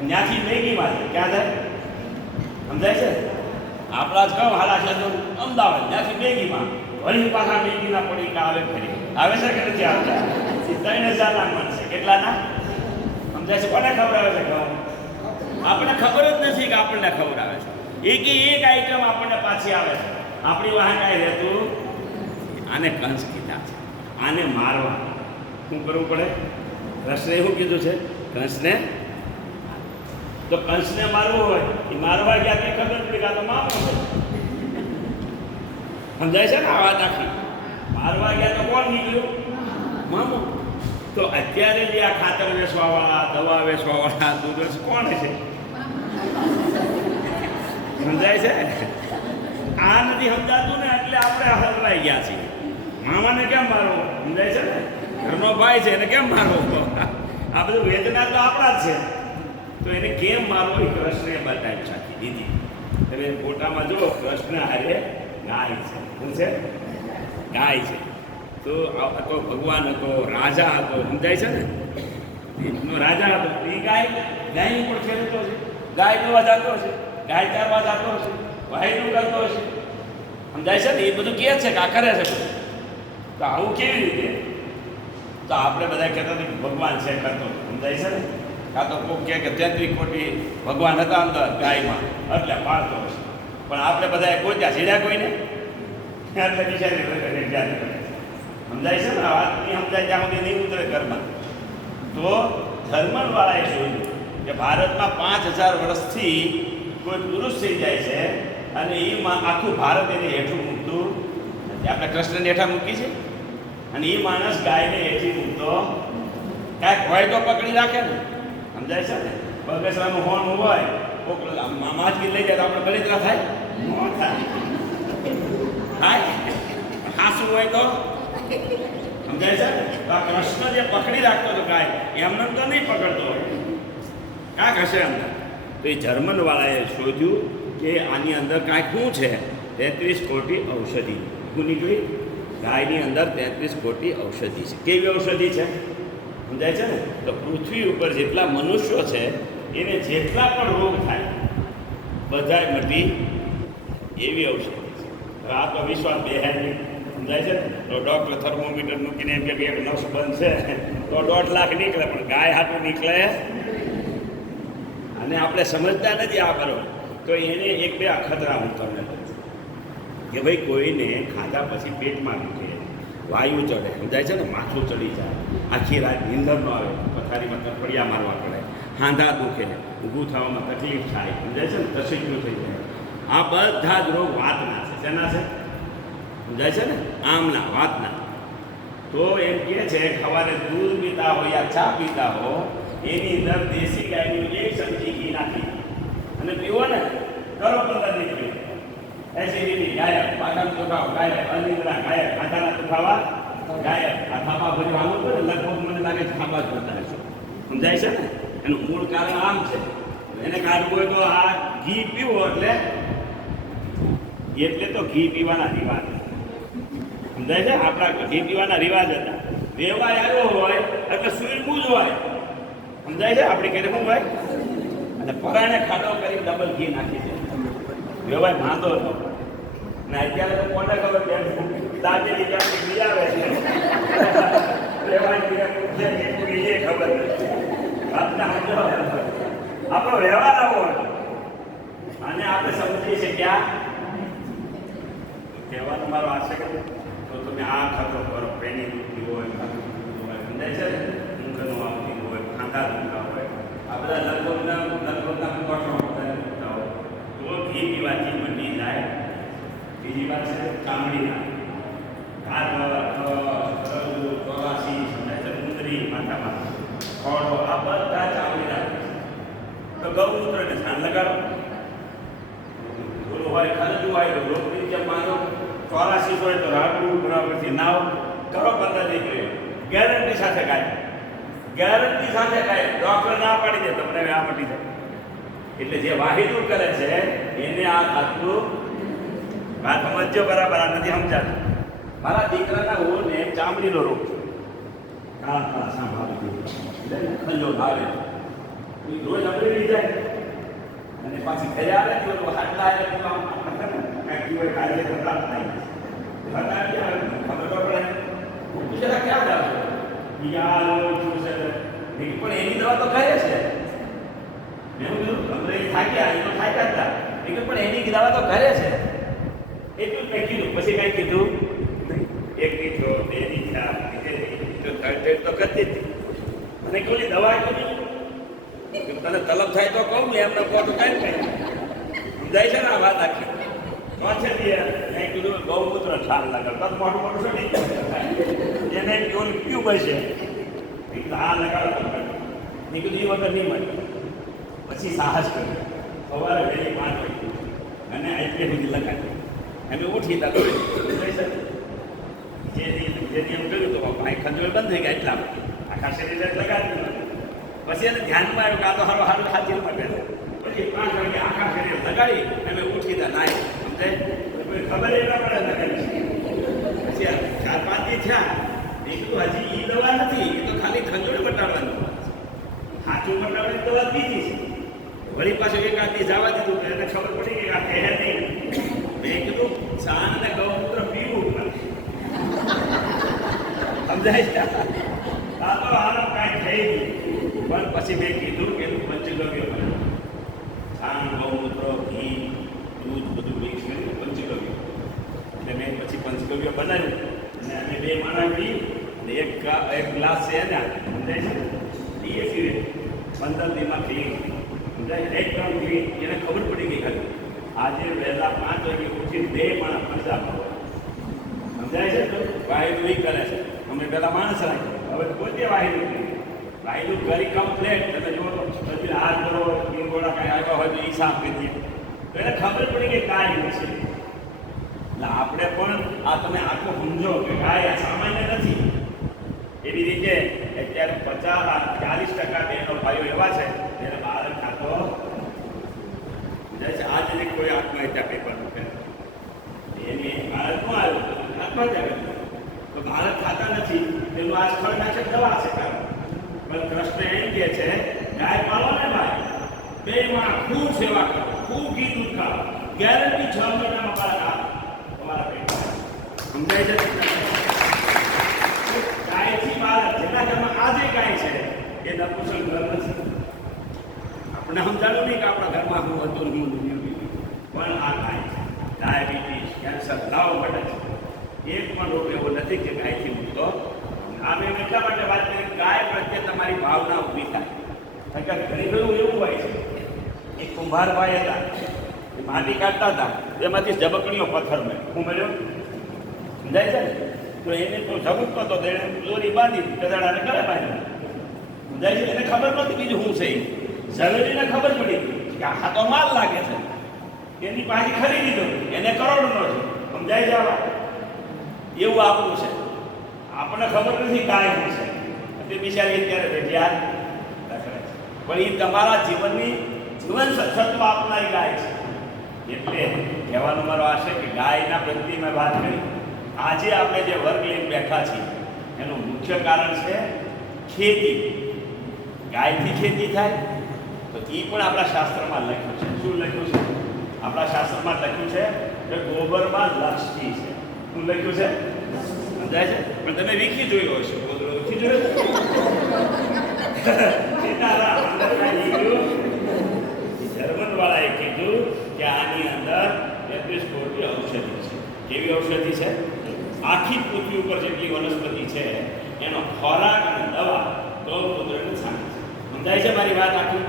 ત્યાંથી મેગીમાં છે ક્યાં જાય સમજાય છે આપણા જ કહો હાલા છે તો અમદાવાદ ત્યાંથી મેગીમાં વળી પાછા મેગીના પડીકા આવે ફરી આવે છે કે નથી આવતા 3000 ના મળશે કેટલાના સમજાય છે કોને ખબર આવે છે ઘઉં આપણને ખબર જ નથી કે આપણને ખબર આવે છે એક આઈટમ આપણને પાછી આવે છે આપણી વાહ કાંઈ રહેતું આને કંસ કીધા છે આને મારવા શું કરવું પડે કૃષ્ણે શું કીધું છે કંસને તો કંસને મારવું હોય એ મારવા ગયા કંઈ ખબર પડી કાં તો મામો સમજાય છે ને આ વાત આખી મારવા ગયા તો કોણ નીકળ્યું મામો તો અત્યારે જે આ ખાતર વેચવાવાળા દવા વેચવાવાળા દૂધ વેચ કોણ છે સમજાય છે આ નથી સમજાતું ને એટલે આપણે હલવાઈ ગયા છીએ મામાને કેમ મારવો સમજાય છે ને ઘરનો ભાઈ છે એને કેમ મારવો આ બધું વેદના તો આપણા જ છે તો એને કેમ મારવો એ કૃષ્ણે બતાવી સાચી દીધી તમે ફોટામાં જુઓ કૃષ્ણ હારે ગાય છે શું છે ગાય છે તો હતો ભગવાન હતો રાજા હતો સમજાય છે ને એનો રાજા હતો એ ગાયની પણ ખેડતો છે ગાય દોવા જતો હશે ગાય ચારવા જતો હશે ભાઈનું કરતો હશે સમજાય છે ને એ બધું કહે છે કે આ કરે છે બધું તો આવું કેવી રીતે તો આપણે બધા કહેતા હતા કે ભગવાન છે કરતો સમજાય છે ને કાં તો કોઈક કહે કે 33 કોટી ભગવાન હતા અંદર ગાયમાં એટલે પાળતો હશે પણ આપણે બધા કોઈ ત્યાં સીડ્યા કોઈને એટલે બિચારી સમજાય છે ને આ વાત નહીં સમજાય ત્યાં સુધી નહીં ઉતરે ઘરમાં તો જર્મનવાળાએ જોયું કે ભારતમાં 5000 વર્ષથી કોઈ પુરુષ થઈ જાય છે અને એમાં આખું ભારત એને હેઠું મૂકતું નથી આપણે કૃષ્ણને હેઠા મૂકી છે અને એ માણસ ગાયને હેઠી મૂકતો કાંઈક હોય તો પકડી રાખે ને સમજાય છે ને બગસરાનું હોન હોય માછલી લઈ જાય તો આપણે બલિદ્રા થાય ન થાય હાસું હોય તો સમજાય છે તો આ કૃષ્ણ જે પકડી રાખતો હતો ગાય એમને તો નહીં પકડતો હોય કાંઈક હશે અંદર તો એ જર્મનવાળાએ શોધ્યું કે આની અંદર કાંઈક શું છે 33 કોટી ઔષધિ શું નીકળી ગાયની અંદર 33 કોટી ઔષધિ છે કેવી ઔષધિ છે સમજાય છે ને તો પૃથ્વી ઉપર જેટલા મનુષ્યો છે એને જેટલા પણ રોગ થાય બધાય મટી એવી ઔષધિ છે હવે આ તો વિશ્વાસ બેહાય સમજાય છે ને તો ડૉક્ટર થર્મોમીટર મૂકીને એમ કે એક નસ બનશે તો 1.5 લાખ નીકળે પણ ગાય હાટું નીકળે અને આપણે સમજતા નથી આ બરોબર તો એને એક બે અખતરા હું તમને કે ભાઈ કોઈને ખાધા પછી પેટમાં દુખે વાયુ ચડે સમજાય છે ને માથું ચડી જાય આખી રાત નીંદર ન આવે પથારીમાં તરફડિયા મારવા પડે હાંધા દુખે ઊભું થવામાં તકલીફ થાય સમજાય છે ને તસૈયું થઈ જાય આ બધા જ રોગ વાતના છે શેના છે સમજાય છે ને આમના વાતના તો એમ કહે છે સવારે દૂધ પીતા હો યા ચા પીતા હો એની અંદર દેશી ગાયનું 1 ચમચી ઘી નાખી અને પીવો ને કરો 15 નીકળી એસિડિટી ગાયબ પાચન દુખાવો ગાયબ અનિદ્રા ગાયબ માથાના દુખાવા ગાયબ આ થાપા ભર્યું આવું તો લગભગ મને લાગે થાપા જ બતાવે છે સમજાય છે ને એનું મૂળ કારણ આમ છે એને કાઢવું હોય તો આ ઘી પીવો એટલે તો ઘી પીવાના રિવાજ સમજાય છે આપણા ઘી પીવાના રિવાજ હતા વેવાય આવ્યો હોય એટલે સુઈરવું જ હોય સમજાય છે આપણી ઘરે શું હોય અને પરાણે ખાડો કરી ડબલ ઘી નાખી દે વેવાય માંદો હતો ને અત્યારે તો કોને ખબર કે દાદેલી ક્યાંથી ઘી આવે છે વેવાય ઘી ખબર નથી આપણો વ્યવહાર આવો અને આપણે સમજીએ છીએ ક્યાં કહેવાનો મારો આશય કે તો તમે આ ખતો કરો પેની દુખતી હોય સમજાય છે ને ઊંઘનું આવતી હોય ખાંધા દુખતા હોય આ બધા લગભગના કોઠો દુખતા હોય તો ઘી પીવાથી મટી જાય બીજી વાત છે ચામડીના ચોરાસી સમજાય છે ઉંદરી માથામાં ખોડો આ બધા ચામડી રાખે તો ગૌમૂત્ર ને સ્નાન લગાડો બોલો હોય ખરજુ હોય તો રોટલી જેમ માનો 84 હોય તો રાગડું બરાબરથી નાવ કરો 15 દીકરી ગેરંટી સાથે ગાય ડૉક્ટર ના પાડી દે તમને આ મટી જાય એટલે જે વાહિદુર કરે છે એને આ આટલું વાત સમજો બરાબર આ નથી સમજાતું મારા દીકરાના હોને ચામડીનો રોગ છે સાંભળ્યો ભાવે રોજ આપણે થઈ જાય અને પાછી ઘરે આવે ને તો હાટલા આવે તો આમ કાંઈક જીવન કાર્ય કરતા નહીં ઘરના ક્યાં ખબર તો પડે પૂછે ક્યાં જાવ છો પણ એની દવા તો કરે છે મેં કીધું અમને થાક્યા એ તો થાક્યા હતા પણ એની દવા તો કરે છે એટલું મેં કીધું પછી કાંઈ કીધું એક દીઠો બે દીઠા તો થર્ડ તો કરતી જ અને કોલી દવા કીધું તને તલબ થાય તો કહું ને એમને કહો તો કાંઈ કાંઈ સમજાય છે ને આ વાત આખી છે કંઈ કીધું ગૌમૂત્ર છાલ લગાડતા મોટું મોટું શું નહીં એને ઓલું ટ્યુબ હશે આ લગાડો મેં કીધું એ વગર નહીં મળે પછી સાહસ કર્યું સવારે વહેલી 5 વાગે અને એટલે સુધી લગાડ્યું અમે ઉઠી તા જેથી એમ કર્યું તો ભાઈ ખંજોળ બંધ થઈ ગયા એટલા આખા શરીરે લગાડ્યું પછી એને ધ્યાનમાં આવ્યું કે આ તો સારું સારું ખાતી માટે પછી 5 વાગે આખા શરીરે લગાડી અમે ઉઠી તા નાય સમજાય ખબર એ ના પડે લગાડી પછી 4-5 દી થયા એ કીધું હજી એ દવા નથી એ તો ખાલી ખંજોળ બટાડવાનું સાચું બટાડવાની દવા દીધી છે વળી પાછું એક આદમી જવા દીધું એને ખબર પડી કે આ કહે નહીં મેં કીધું સાન ને ગૌમૂત્ર પીવું સમજાય છે આ તો આરામ કાંઈ થઈ ગયું પણ પછી મેં કીધું કે એનું પંચગવ્ય બને સાન ગૌમૂત્ર ઘી દૂધ બધું મિક્સ કરી પંચગવ્ય એટલે મેં પછી પંચગવ્ય બનાવ્યું અને અમે 2 માણા પી ને એક ગ્લાસ છે ને સમજાય છે પીએ છીએ 15 દીમાં પી સમજાય એકદમ પી એને ખબર પડી ગઈ ખરી આજે વહેલા 5 વાગે ઉઠીને 2 માણા પંજા સમજાય છે તો વાહિદું એ કરે છે અમે પહેલાં માણસ રાખ્યો હવે પોતે વાહિદું વાહિદું કરી કમ્પ્લેટ તમે જો પછી હાથ કરો ગોળા કાંઈ આવ્યા હોય તો એ સાફ કરી દઈએ તો એને ખબર પડી કે કાંઈ નથી એટલે આપણે પણ આ તમે આખો સમજો કે ગાય આ સામાન્ય નથી એવી રીતે અત્યારે 40% બહેનો ભાઈઓ એવા છે જેને બાળક ખાતો આજે કોઈ આત્મહત્યા પેપર મૂકે એની બાળકમાં આવ્યું આત્મહત્યા કરી તો બાળક ખાતા નથી એનું આ સ્થળનાશક દવા છે કારણ પણ કૃષ્ણ એમ કહે છે ગાય પાલો ને ભાઈ 2 માં ખૂબ સેવા કરો ખૂબ ઘી દૂધ ખાઓ ગેરંટી 6 મહિનામાં બાળક આવે તમારા પેટમાં સમજાય છે ગાયથી બાળક જેના ઘરમાં આજે ગાય છે એ નપુંસક ઘર નથી આપણે સમજાણું નહીં કે આપણા ઘરમાં હું હતું હું પણ આ ગાય છે ડાયાબિટીસ કેન્સર લાવ મળે છે એક પણ રોગ એવો નથી કે ગાયથી મૂકતો આ મેં એટલા માટે વાત કરી ગાય પ્રત્યે તમારી ભાવના ઊભી થાય કારણ કે ઘણી બધું એવું હોય છે એક કુંભારભાઈ હતા એ માટી કાઢતા હતા એમાંથી ઝબકણીઓ પથ્થર મેં હું મળ્યો સમજાય છે ને તો એને તો ઝબકતો હતો તો એને દોરી બાંધી કદાડાને કરે બાંધી સમજાય છે એને ખબર નહોતી બીજું શું છે ઝવેરીને ખબર પડી કે આ તો માલ લાગે છે એની પાસે ખરીદી દો એને કરોડનો છે સમજાય જવા એવું આપણું છે આપણને ખબર નથી કાંઈ શું છે તે બિચારી અત્યારે ભેટ્યા પણ એ તમારા જીવનની જીવન સત્વ આપનારી ગાય છે એટલે કહેવાનો મારો આ છે કે ગાયના પ્રત્યે મેં વાત કરી આજે આપણે જે વર્ગ લઈને બેઠા છીએ એનું મુખ્ય કારણ છે ખેતી ગાયથી ખેતી થાય તો એ પણ આપણા શાસ્ત્રમાં લખ્યું છે શું લખ્યું છે આપણા શાસ્ત્રમાં લખ્યું છે કે ગોબરમાં લક્ષ્મી છે શું લખ્યું છે સમજાય છે પણ તમે વીખી જોયો હશે ગોદડો વીખી જોયો જર્મનવાળાએ કીધું કે આની અંદર 33 કોટી ઔષધિ છે કેવી ઔષધિ છે આખી પૃથ્વી ઉપર જેટલી વનસ્પતિ છે એનો ખોરાક અને દવા ગૌમૂત્રની છાણ છે સમજાય છે મારી વાત આખી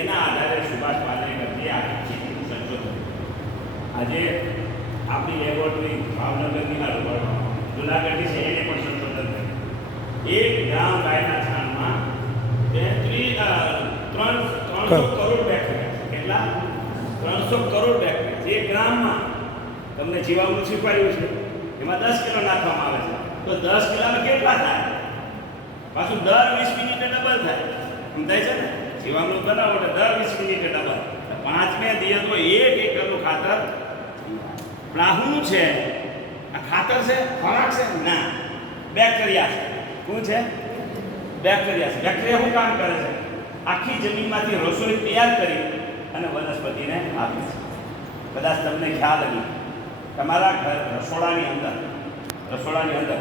એના આધારે સુભાષ પાલેકરજી આ સંશોધન આજે આપણી લેબોરેટરી ભાવનગરની આગળ જુનાગઢની છે એને પણ સંશોધન થયું 1 ગ્રામ ગાયના છાણમાં 300 કરોડ બેક્ટેરિયા કેટલા 300 કરોડ બેક્ટેરિયા જે ગ્રામમાં તમને જીવામૃત શીખવાડ્યું છે એમાં 10 કિલો નાખવામાં આવે છે તો 10 કિલોમાં કેટલા થાય પાછું દર 20 મિનિટે ડબલ થાય સમજાય છે ને જીવામૃત બનાવો એટલે દર 20 મિનિટે ડબલ 5મે દિવસમાં 1 એકરનું ખાતર પ્લાહુનું છે આ ખાતર છે ખોરાક છે ના બેક્ટેરિયા છે શું છે બેક્ટેરિયા છે બેક્ટેરિયા શું કામ કરે છે આખી જમીનમાંથી રસોઈ તૈયાર કરી અને વનસ્પતિને આપે છે. કદાચ તમને ખ્યાલ નહીં, તમારા ઘર રસોડાની અંદર